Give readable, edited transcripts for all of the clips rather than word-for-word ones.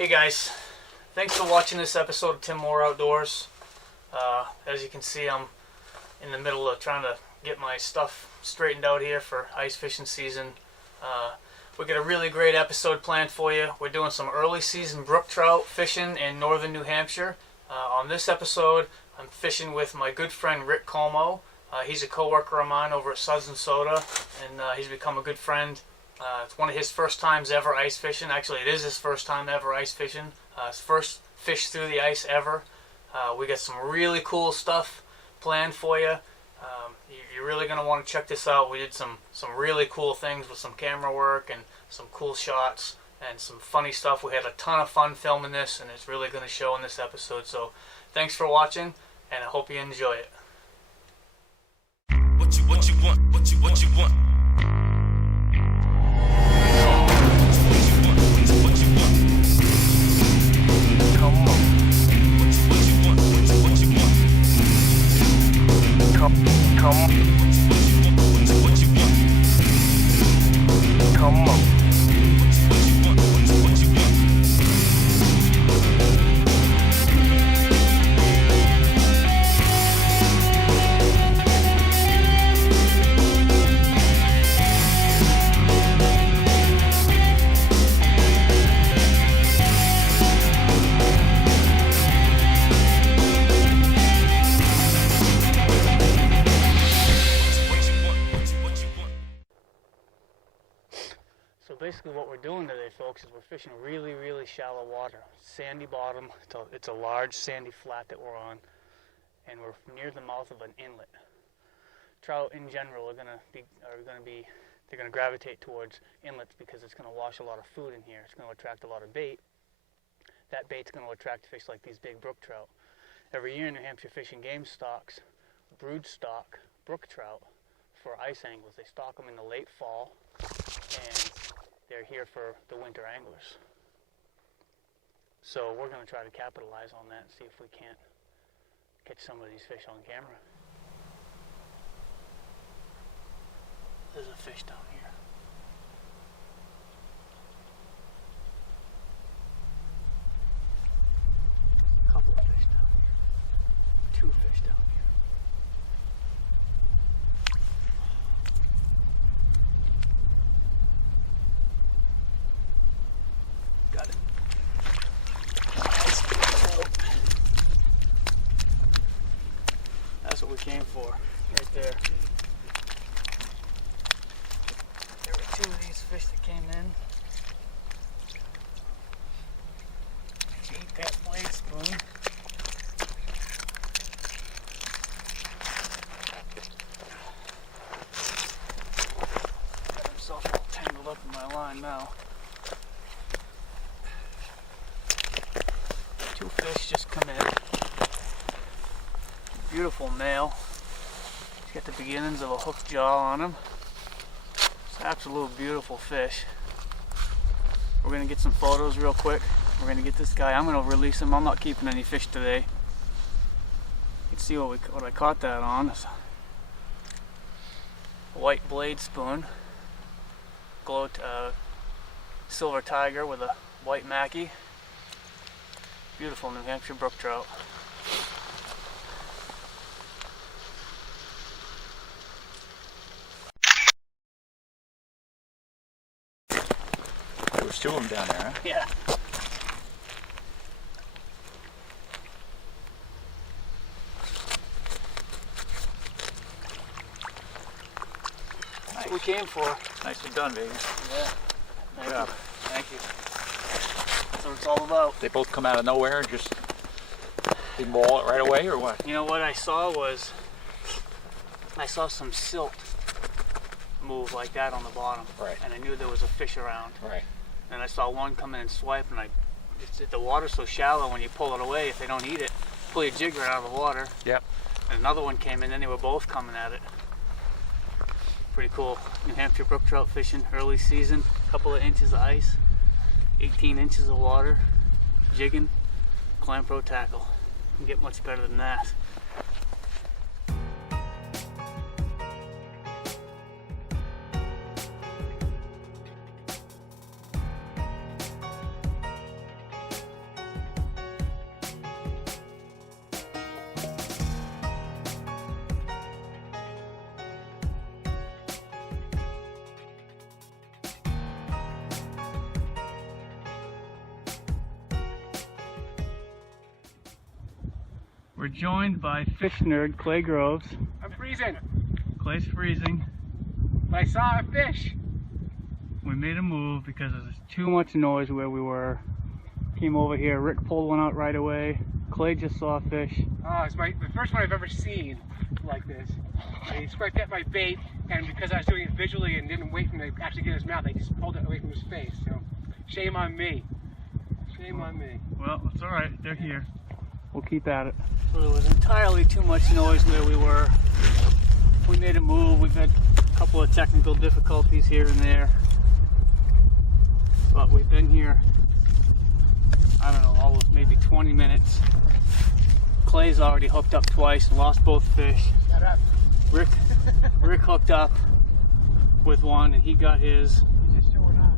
Hey guys, thanks for watching this episode of Tim Moore Outdoors. As you can see, I'm in the middle of trying to get my stuff straightened out here for ice fishing season. We got a really great episode planned for you. We're doing some early season brook trout fishing in Northern New Hampshire. On this episode, I'm fishing with my good friend Rick Como. He's a co-worker of mine over at Suds and Soda, and he's become a good friend. It's one of his first times ever ice fishing. Actually, it is his first time ever ice fishing. His first fish through the ice ever. We got some really cool stuff planned for you. You're really going to want to check this out. We did some really cool things with some camera work and some cool shots and some funny stuff. We had a ton of fun filming this, and it's really going to show in this episode. So thanks for watching, and I hope you enjoy it. What you want? So basically what we're doing today, folks, is we're fishing really, really shallow water. Sandy bottom. It's a large sandy flat that we're on, and we're near the mouth of an inlet. Trout in general are gonna gravitate towards inlets because it's gonna wash a lot of food in here. It's gonna attract a lot of bait. That bait's gonna attract fish like these big brook trout. Every year, New Hampshire Fish and Game stocks brood stock brook trout for ice angles. They stock them in the late fall, and they're here for the winter anglers. So we're going to try to capitalize on that and see if we can't catch some of these fish on camera. There's a fish down here. A couple of fish down here. Two fish down here. That's what we came for, right there. There were two of these fish that came in. Ate that blade spoon. Got himself all tangled up in my line now. Two fish just come in. Beautiful male. He's got the beginnings of a hooked jaw on him. It's an absolute beautiful fish. We're gonna get some photos real quick. We're gonna get this guy. I'm gonna release him. I'm not keeping any fish today. You can see what I caught that on. It's a white blade spoon. Silver tiger with a white mackie. Beautiful New Hampshire brook trout. There's two of them down there, huh? Yeah. That's what we came for. Nicely done, baby. Yeah. Good job. Thank you. That's what it's all about. They both come out of nowhere and just didn't wall it right away, or what? You know what I saw was, I saw some silt move like that on the bottom. Right. And I knew there was a fish around. Right. And I saw one come in and swipe, and the water's so shallow when you pull it away, if they don't eat it, pull your jigger out of the water. Yep. And another one came in, and they were both coming at it. Pretty cool. New Hampshire brook trout fishing, early season, couple of inches of ice, 18 inches of water, jigging, Clam Pro tackle. You can get much better than that. We're joined by fish nerd Clay Groves. I'm freezing. Clay's freezing. I saw a fish. We made a move because there's too much noise where we were. Came over here. Rick pulled one out right away. Clay just saw a fish. Oh, it's the first one I've ever seen like this. He swiped at my bait, and because I was doing it visually and didn't wait for him to actually get his mouth, I just pulled it away from his face. So, shame on me. Shame on me. Well, it's all right. They're here. We'll keep at it. So there was entirely too much noise where we were. We made a move. We've had a couple of technical difficulties here and there. But we've been here, I don't know, all of maybe 20 minutes. Clay's already hooked up twice and lost both fish. Shut up. Rick hooked up with one and he got his. Just showing up.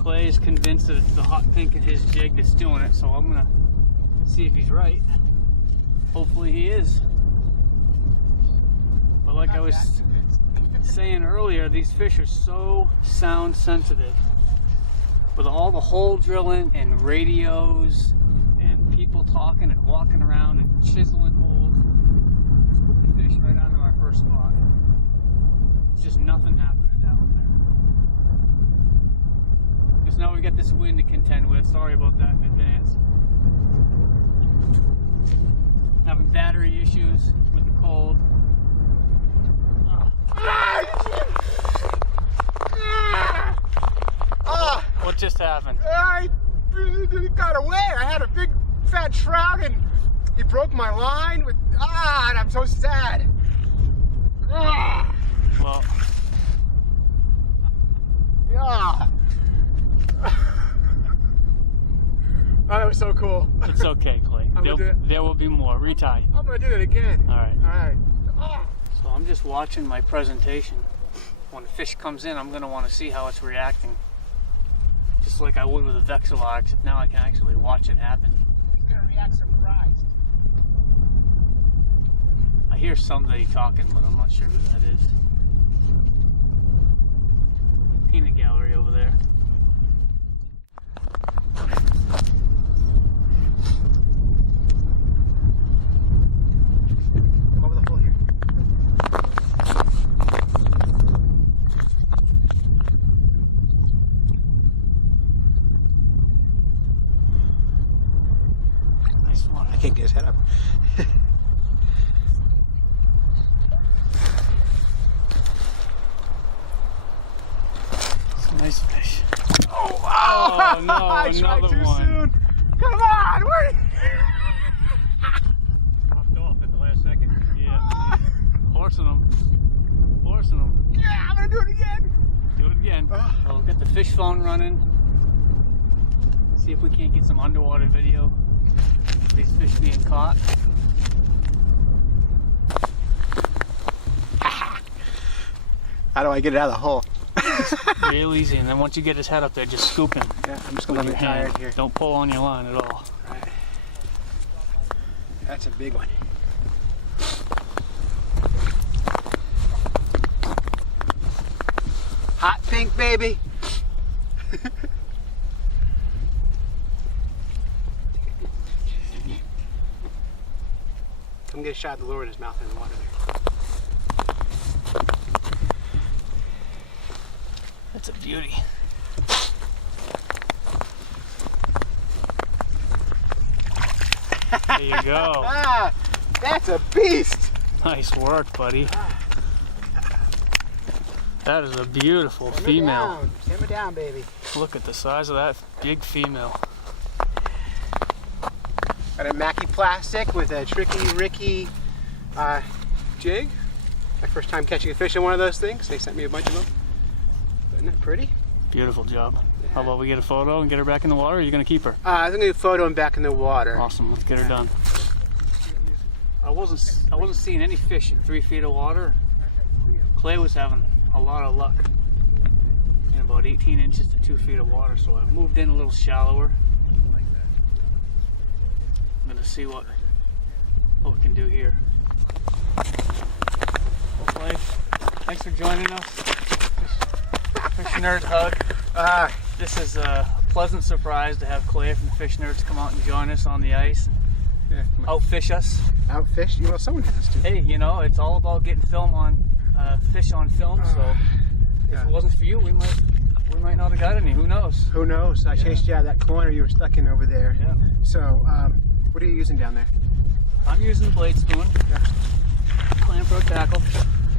Clay is convinced that it's the hot pink in his jig that's doing it, so I'm gonna see if he's right. Hopefully he is. But like I was saying earlier, these fish are so sound sensitive. With all the hole drilling and radios and people talking and walking around and chiseling holes, let's put the fish right onto our first spot. There's just nothing happening down there. Just now we got this wind to contend with. Sorry about that in advance. Having battery issues with the cold. What just happened? It got away. I had a big fat trout and he broke my line with and I'm so sad. Well, Yeah. Oh, that was so cool. it's okay, Clay. There will be more. Retie. I'm gonna do that again. All right. All right. Oh. So I'm just watching my presentation. When a fish comes in, I'm going to want to see how it's reacting. Just like I would with a Vexilar, except now I can actually watch it happen. It's gonna react surprised. I hear somebody talking, but I'm not sure who that is. Peanut gallery over there. Over the hole here. Nice one. I can't get his head up. It's a nice fish. Oh, no, I tried another too one. soon. Come on, where? Popped off at the last second. Yeah. Forcing them. Forcing them. Yeah, I'm gonna do it again. Do it again. Oh. We'll get the fish phone running. See if we can't get some underwater video of these fish being caught. How do I get it out of the hole? Real easy, and then once you get his head up there, just scoop him. Yeah, I'm just gonna with let your him hand. tired here. Don't pull on your line at all. Right. That's a big one. Hot pink, baby. Come get a shot of the lure in his mouth in the water there. That's a beauty. There you go. Ah, that's a beast. Nice work, buddy. That is a beautiful Simmer female. down. Simmer down, baby. Look at the size of that big female. Got a Mackie plastic with a Tricky Ricky jig. My first time catching a fish on one of those things. They sent me a bunch of them. Isn't that pretty? Beautiful job. How about we get a photo and get her back in the water, or are you going to keep her? I'm gonna do a photo and back in the water. Awesome, let's get her done. I wasn't seeing any fish in 3 feet of water. Clay was having a lot of luck in about 18 inches to 2 feet of water, so I moved in a little shallower. I'm gonna see what we can do here. Well, Clay, thanks for joining us. Fish Nerd Hug. This is a pleasant surprise to have Clay from the Fish Nerds come out and join us on the ice. Yeah. outfish us. Outfish? You know, someone has to. Hey, you know, it's all about getting film on fish on film. So if yeah. it wasn't for you, we might not have got any. Who knows? Who knows? I chased you out of that corner you were stuck in over there. Yeah. So, what are you using down there? I'm using the blade spoon. Yeah. Clam Pro tackle.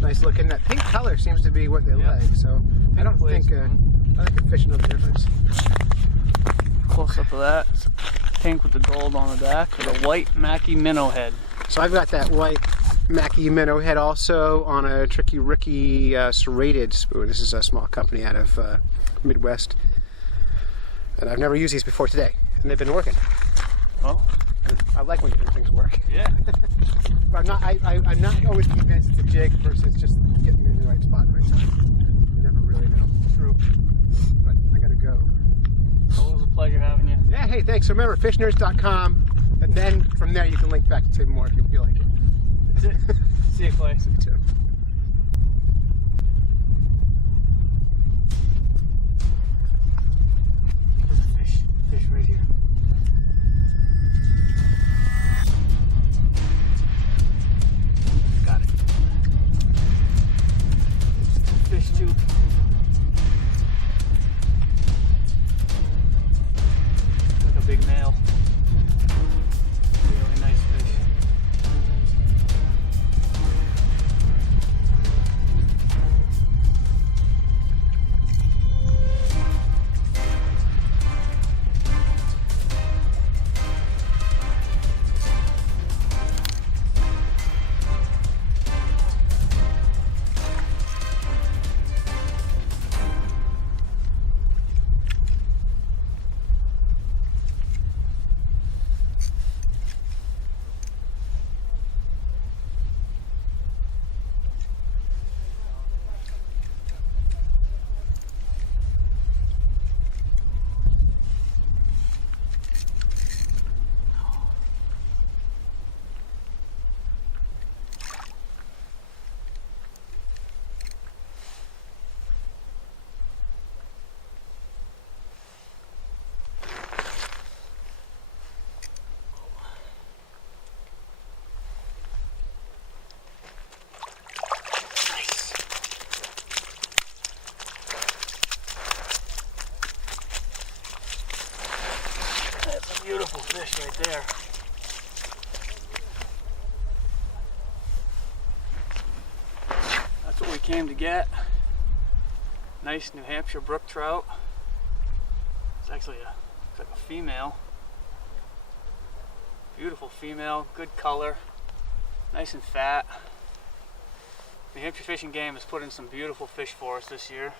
Nice looking. That pink color seems to be what they like. So I don't think a fish knows the difference. Close up of that. It's pink with the gold on the back with a white Mackie minnow head. So I've got that white Mackie minnow head also on a Tricky Ricky serrated spoon. This is a small company out of Midwest, and I've never used these before today, and they've been working. Well, And I like when things work. yeah. But I'm not always convinced it's a jig versus just getting in the right spot at the right time. You never really know. True. But I gotta go. Well, it was a pleasure having you. Yeah, hey, thanks. So remember, fishnerds.com, and then from there you can link back to Tim more if you feel like it. That's it. See you, Clay. See you, Tim. There's a fish. Fish right here. Got it. Fish too. Like a big male. Really nice fish. That's a beautiful fish right there. That's what we came to get. Nice New Hampshire brook trout. It's actually it's like a female. Beautiful female, good color, nice and fat. New Hampshire Fishing Game has put in some beautiful fish for us this year.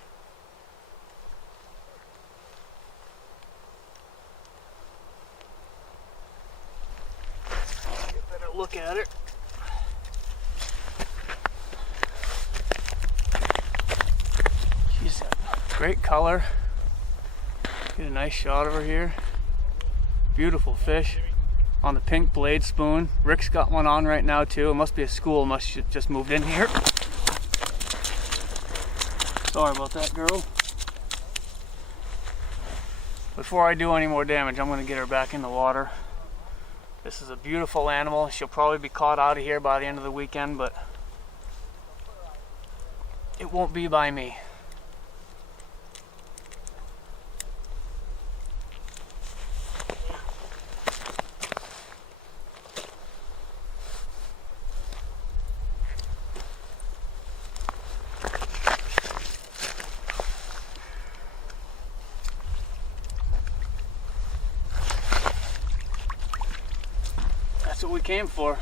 Get a better look at it. She's got great color. Get a nice shot of her here. Beautiful fish on the pink blade spoon. Rick's got one on right now too. It must be a school, must have just moved in here. Sorry about that, girl. Before I do any more damage, I'm going to get her back in the water. This is a beautiful animal. She'll probably be caught out of here by the end of the weekend, but it won't be by me. That's what we came for.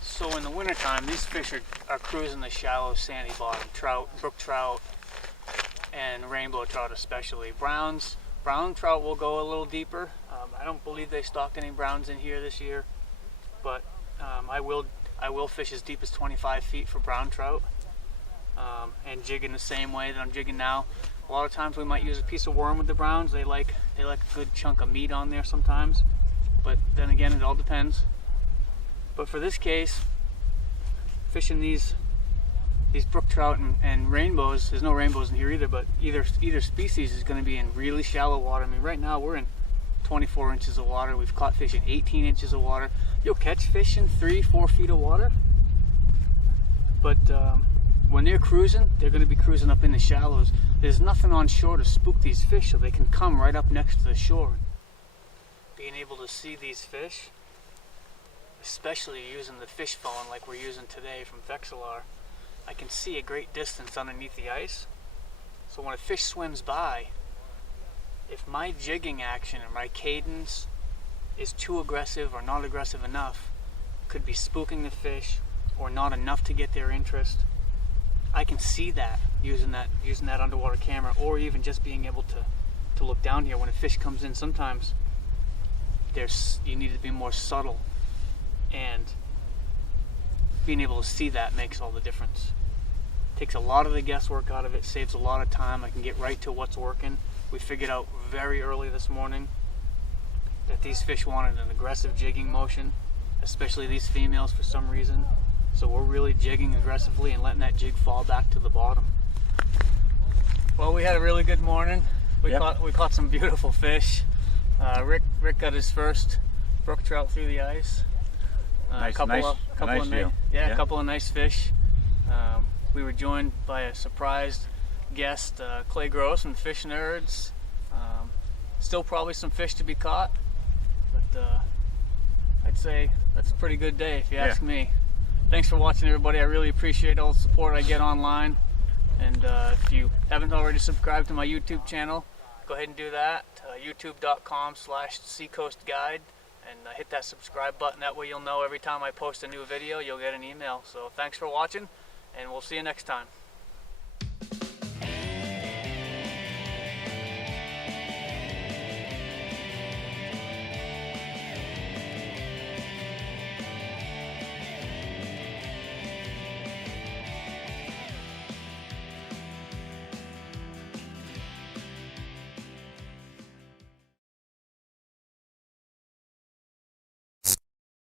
So in the wintertime, these fish are cruising the shallow, sandy bottom. Trout, brook trout, and rainbow trout especially. Brown trout will go a little deeper. I don't believe they stocked any browns in here this year, but I will fish as deep as 25 feet for brown trout, and jig in the same way that I'm jigging now. A lot of times we might use a piece of worm with the browns. They like a good chunk of meat on there sometimes, but then again, it all depends. But for this case, fishing these brook trout and rainbows, there's no rainbows in here either, but either species is going to be in really shallow water. I mean, right now we're in 24 inches of water. We've caught fish in 18 inches of water. You'll catch fish in 3-4 feet of water, but when they're cruising, they're going to be cruising up in the shallows. There's nothing on shore to spook these fish, so they can come right up next to the shore. Being able to see these fish, especially using the fish phone like we're using today from Vexilar, I can see a great distance underneath the ice. So when a fish swims by, if my jigging action or my cadence is too aggressive or not aggressive enough, could be spooking the fish or not enough to get their interest, I can see that using that underwater camera, or even just being able to look down here when a fish comes in. Sometimes you need to be more subtle, and being able to see that makes all the difference. Takes a lot of the guesswork out of it, saves a lot of time. I can get right to what's working. We figured out very early this morning that these fish wanted an aggressive jigging motion, especially these females for some reason. So we're really jigging aggressively and letting that jig fall back to the bottom. Well, we had a really good morning. We caught some beautiful fish. Rick got his first brook trout through the ice. A couple of nice fish. We were joined by a surprised guest, Clay Gross and Fish Nerds. Still probably some fish to be caught, but I'd say that's a pretty good day if you ask me. Thanks for watching, everybody. I really appreciate all the support I get online. And if you haven't already subscribed to my YouTube channel, go ahead and do that. youtube.com/seacoastguide, and hit that subscribe button. That way you'll know every time I post a new video, you'll get an email. So thanks for watching, and we'll see you next time.